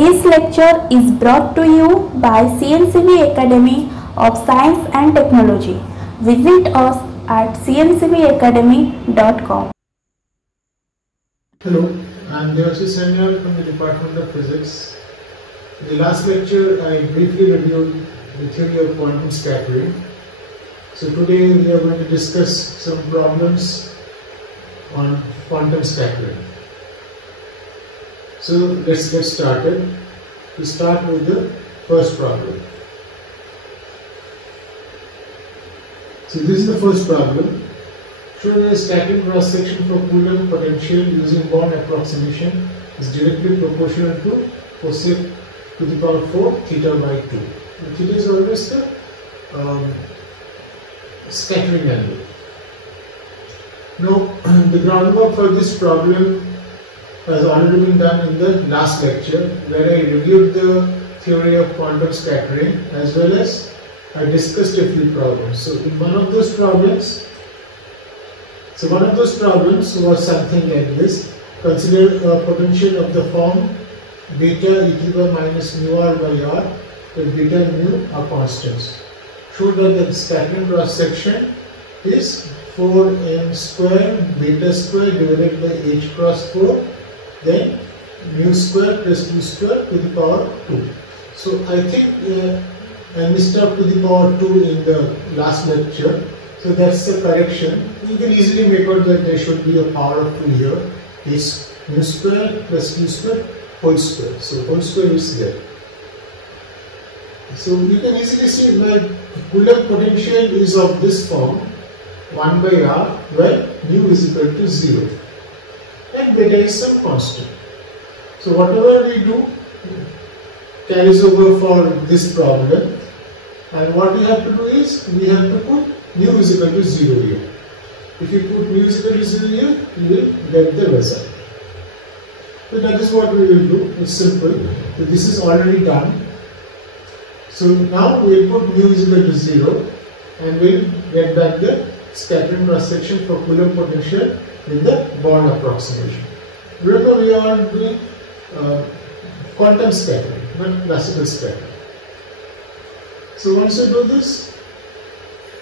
This lecture is brought to you by CNCB Academy of Science and Technology. Visit us at cncbacademy.com. Hello, I am Devasis Sanyal from the Department of Physics. In the last lecture, I briefly reviewed the theory of quantum scattering. So today we are going to discuss some problems on quantum scattering. So let's get started. We start with the first problem. So this is the first problem. Show that a scattering cross section for Coulomb potential using Born approximation is directly proportional to cosec to the power 4 theta by 2. And theta is always the scattering angle. Now the groundwork for this problem has already been done in the last lecture, where I reviewed the theory of quantum scattering as well as I discussed a few problems. So in one of those problems was something like this. Consider a potential of the form beta e to the power minus mu r by r, where beta and mu are constants. Show that the scattering cross section is 4m square beta square divided by h cross 4, then mu square plus mu square to the power 2. So I think I missed out to the power 2 in the last lecture. So that's the correction. You can easily make out that there should be a power of 2 here. Is mu square plus mu square whole square. So whole square is there. So you can easily see my Coulomb potential is of this form, 1 by r, where mu is equal to 0 and beta is some constant. So whatever we do carries over for this problem, and what we have to do is we have to put mu is equal to 0 here. If you put mu is equal to 0 here, you will get the result. So that is what we will do. It's simple. So this is already done. So now we will put mu is equal to 0 and we will get back the scattering cross section for Coulomb potential with the Born approximation. Remember, we are doing quantum scattering, not classical scattering. So once you do this,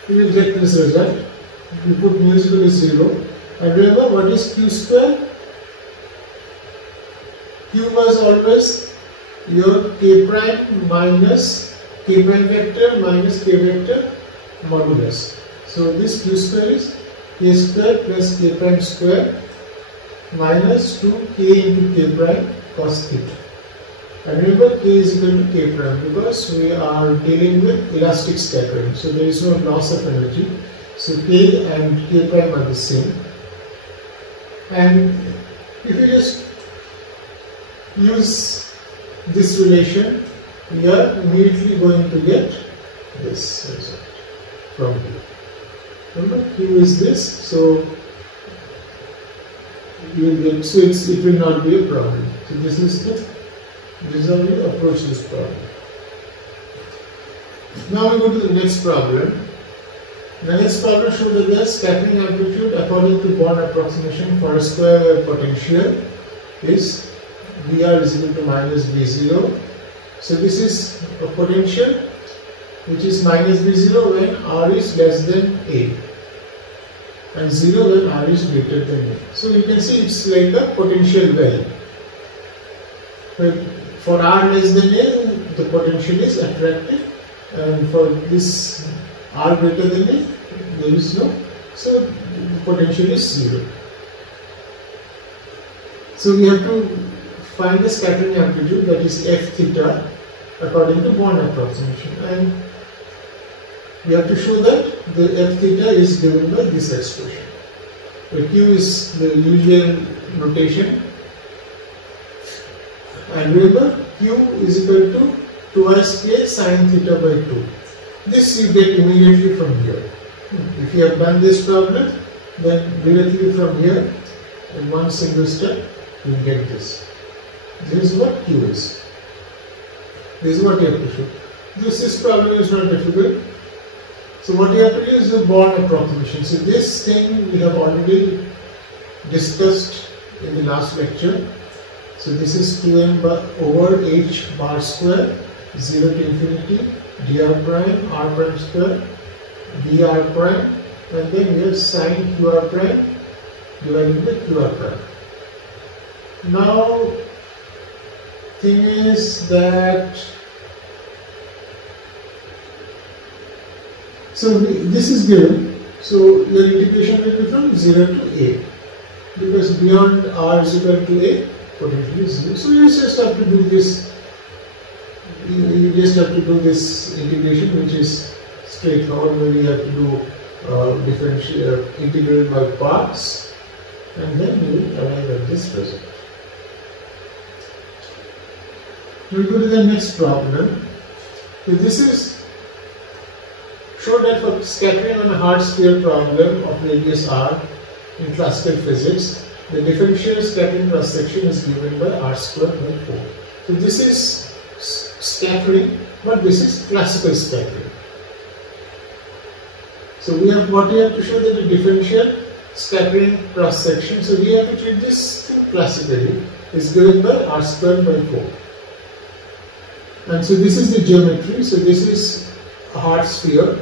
you will get this result. You put mu is equal to 0, and remember what is q square? Q was always your k prime minus k prime vector minus k vector modulus. So this q square is k square plus k prime square minus 2k into k prime cos theta. And remember, k is equal to k prime because we are dealing with elastic scattering. So there is no loss of energy. So k and k prime are the same. And if you just use this relation, we are immediately going to get this result from here. Remember, q is this, so you will get, so it will not be a problem. So this is how you approach this problem. Now we go to the next problem. The next problem shows that the scattering amplitude according to Born approximation for a square wave potential is Vr is equal to minus V0. So this is a potential which is minus V0 when R is less than A and 0 when R is greater than A. So you can see it's like a potential well. For R less than A, the potential is attractive, and for this R greater than A, there is no, so the potential is 0. So we have to find the scattering amplitude, that is f theta, according to Born approximation, and we have to show that the f theta is given by this expression, where q is the usual notation. And remember, q is equal to twice k sin theta by 2. This you get immediately from here. If you have done this problem, then directly from here, in one single step, you get this. This is what q is. This is what you have to show. This problem is not difficult. So what you have to do is the Born approximation. So this thing we have already discussed in the last lecture. So this is 2m over h bar square, 0 to infinity, dr prime, r prime square, dr prime, and then we have sine qr prime divided by qr prime. Now, thing is that, so this is given, so your integration will be from 0 to a, because beyond r is equal to a, potentially 0. So you just have to do this, you just have to do this integration, which is straightforward, where you have to do differential integral by parts, and then you will arrive at this result. We go to the next problem. So this is show that for scattering on a hard sphere problem of radius r in classical physics, the differential scattering cross section is given by r square by 4. So this is scattering, but this is classical scattering. So we have to show that the differential scattering cross section. So we have to treat this classically, is given by r square by 4. And so this is the geometry. So this is a hard sphere.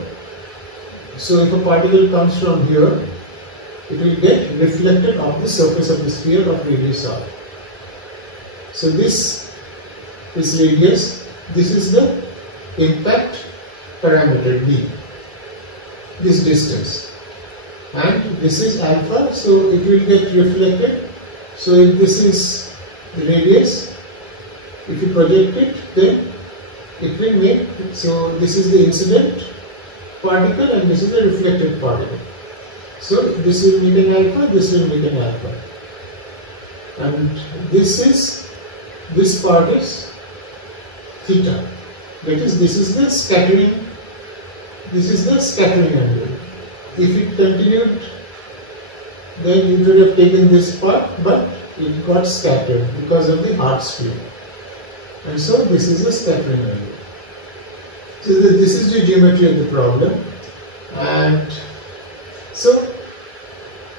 So if a particle comes from here, it will get reflected off the surface of the sphere of radius r. So this is radius. This is the impact parameter d, this distance, and this is alpha. So it will get reflected. So if this is the radius, if you project it, then it will make, so this is the incident particle and this is the reflected particle. So this will meet an alpha, this will meet an alpha, and this part is theta. That is, this is the scattering angle. If it continued, then you could have taken this part, but it got scattered because of the hard sphere. And so this is the scattering angle. So this is the geometry of the problem. And so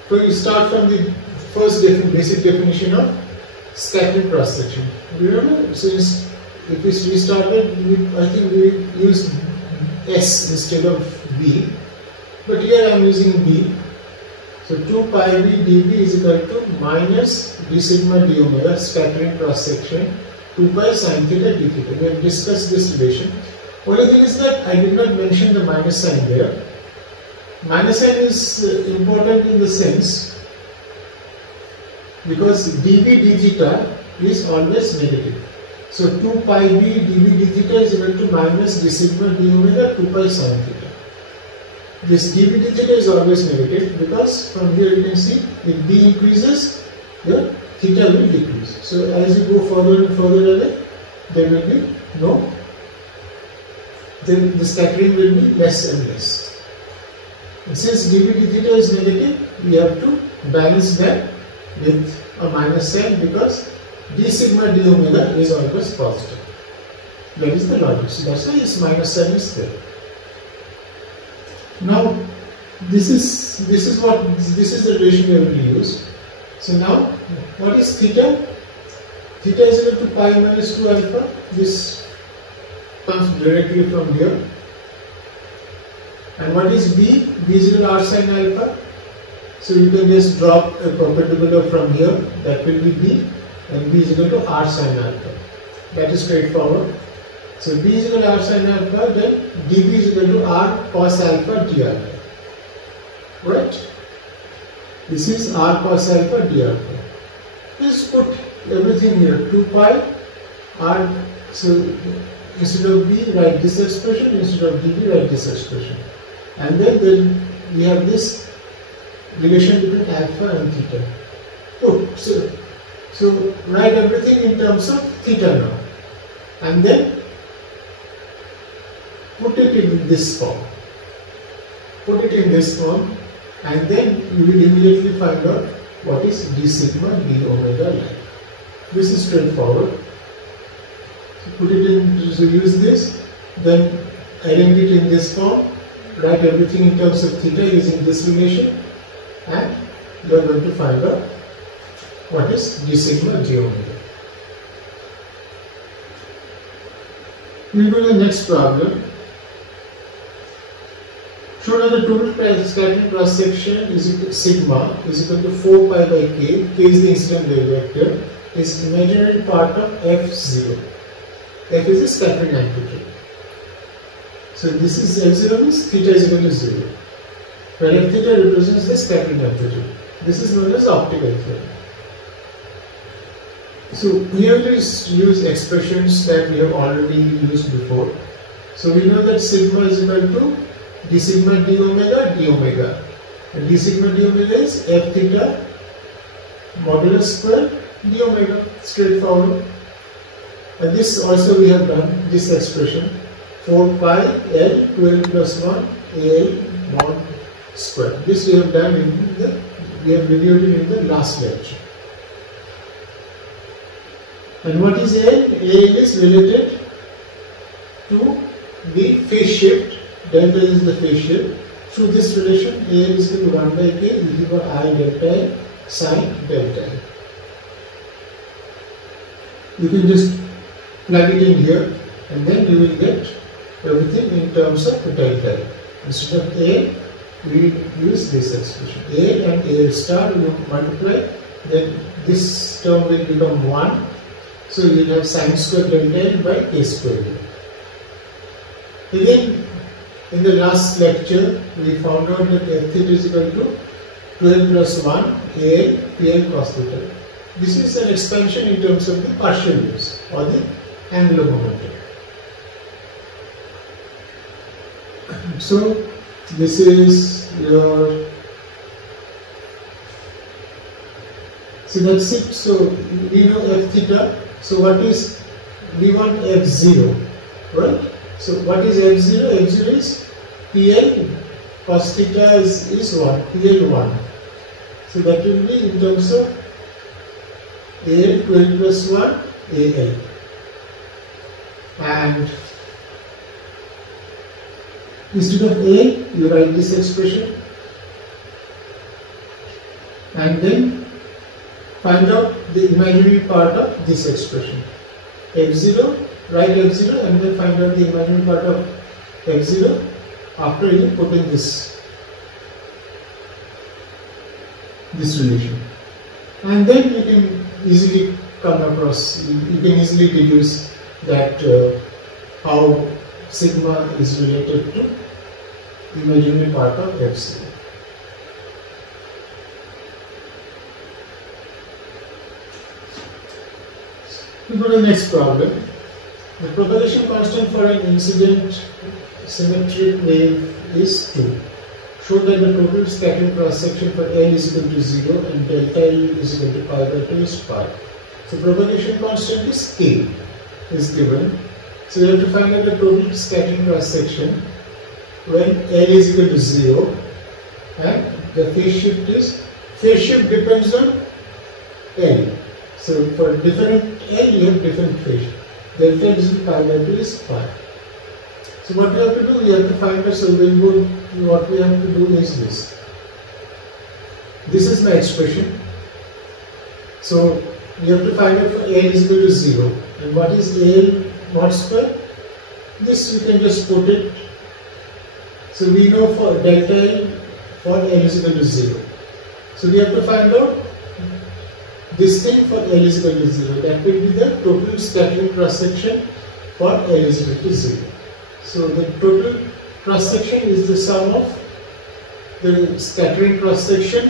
we start from the first basic definition of scattering cross section. Remember, since if we started, I think we used S instead of B, but here I am using B. So 2 pi b dB is equal to minus d sigma d omega scattering cross section 2 pi sin theta d theta. We have discussed this relation. Only thing is that I did not mention the minus sign there. Minus sign is important in the sense because dB d theta is always negative. So 2 pi b dB d theta is equal to minus d sigma d omega 2 pi sin theta. This dB d theta is always negative because from here you can see if b increases, the theta will decrease. So as you go further and further away, there will be no, then the scattering will be less and less. And since dB d theta is negative, we have to balance that with a minus sign because d sigma d omega is always positive. That is the logic. So that's why this minus sign is there. Now this is the relation we have to use. So now what is theta? Theta is equal to pi minus 2 alpha. This comes directly from here. And what is b? B is equal to r sin alpha. So you can just drop a perpendicular from here. That will be b. And b is equal to r sin alpha. That is straightforward. So b is equal to r sin alpha, then dB is equal to r cos alpha d alpha. Right? This is r cos alpha d alpha. Just put everything here. 2 pi r. So instead of b, write this expression. Instead of dB, write this expression. And then we have this relation between alpha and theta. Oh, so write everything in terms of theta now, and then put it in this form. Put it in this form, and then you will immediately find out what is d sigma d omega like. This is straightforward. So put it in. So use this, then arrange it in this form. Write everything in terms of theta using this relation, and you are going to find out what is d sigma d omega. We go to the next problem. Show that the total scattering cross section is equal to sigma is equal to 4 pi by k. K is the incident wave vector. Is imaginary part of f0. F is the scattering amplitude. So this is f0 means theta is equal to 0. Where f theta represents the scattering amplitude. This is known as optical theorem. So we have to use expressions that we have already used before. So we know that sigma is equal to d sigma d omega. And d sigma d omega is f theta modulus square d omega. Straightforward. And this also we have done this expression 4 pi L 12 plus 1 AL mod square. This we have done we have reviewed it in the last lecture. And what is AL? AL is related to the phase shift. Delta is the phase shift. Through this relation, AL is equal to 1 by k is equal to I delta L sin delta L. You can just plug it in here and then you will get everything in terms of delta L. Instead of AL, we use this expression. AL and AL star will multiply, then this term will become 1. So you will have sin square delta L by k square. Again, in the last lecture, we found out that f theta is equal to 12 plus 1 AL PL cos theta. This is an expansion in terms of the partial waves or the angular momentum. So this is your. So that's it. So we know f theta. So what is, we want f0, right? So what is f0? F0 is PL cos theta is 1, PL 1. So that will be in terms of AL 12 plus 1 AL. And instead of A, you write this expression and then find out the imaginary part of this expression. F0, write F0 and then find out the imaginary part of F0 after you put in this relation. And then you can easily come across, you can easily deduce that how sigma is related to imaginary part of F0. We go to the next problem. The propagation constant for an incident symmetric wave is 2. Show that the total scattering cross section for L is equal to 0 and delta L is equal to pi by 2 is pi. So propagation constant is k is given. So you have to find out the total scattering cross section when L is equal to 0 and the phase shift depends on L. So for different L you have different phase. Delta is pi by 2 is pi. So what we have to do, we have to find out, so what we have to do is this. This is my expression. So we have to find out for L is equal to 0. And what is L mod square? This you can just put it. So we know for delta L for L is equal to 0. So we have to find out this thing for L is equal to 0. That will be the total scattering cross section for L is equal to 0. So the total cross section is the sum of the scattering cross section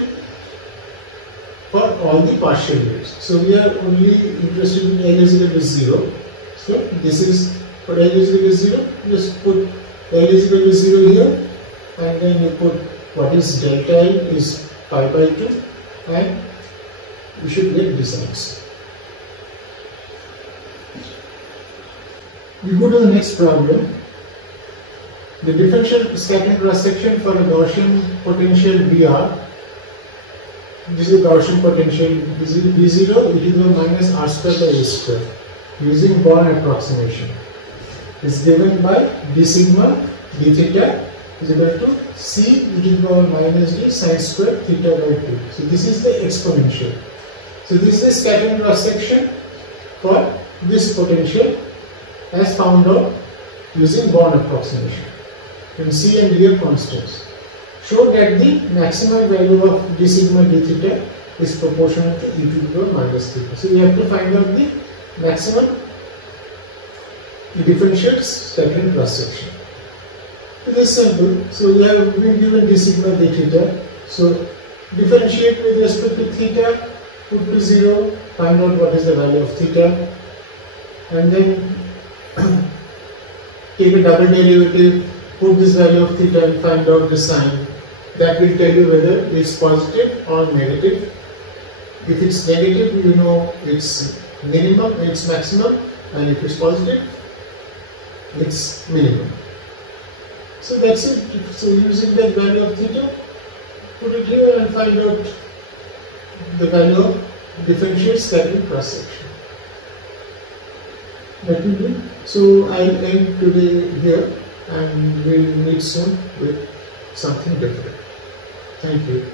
for all the partial waves. So we are only interested in L is equal to 0. So this is for L is equal to 0. Just put L is equal to 0 here and then you put what is delta L is pi by 2 and we should get this answer. We go to the next problem. The differential scattering cross section for a Gaussian potential VR. This is a Gaussian potential. This is V0 e to the minus r square by a square using Born approximation. Is given by d sigma d theta is equal to c e to the minus d sin square theta by 2. So this is the exponential. So this is the scattering cross section for this potential as found out using Born approximation. And C and D are constants. Show that the maximum value of d sigma d theta is proportional to e to the power minus theta. So we have to find out the maximum differential scattering cross section. It is simple. So we have been given d sigma d theta. So differentiate with respect to theta, put to 0, find out what is the value of theta, and then take a double derivative, put this value of theta and find out the sign. That will tell you whether it's positive or negative. If it's negative, you know it's minimum, it's maximum, and if it's positive, it's minimum. So that's it. So using that value of theta, put it here and find out the value of differential scattering cross section. That will be. So I'll end today here and we'll meet soon with something different. Thank you.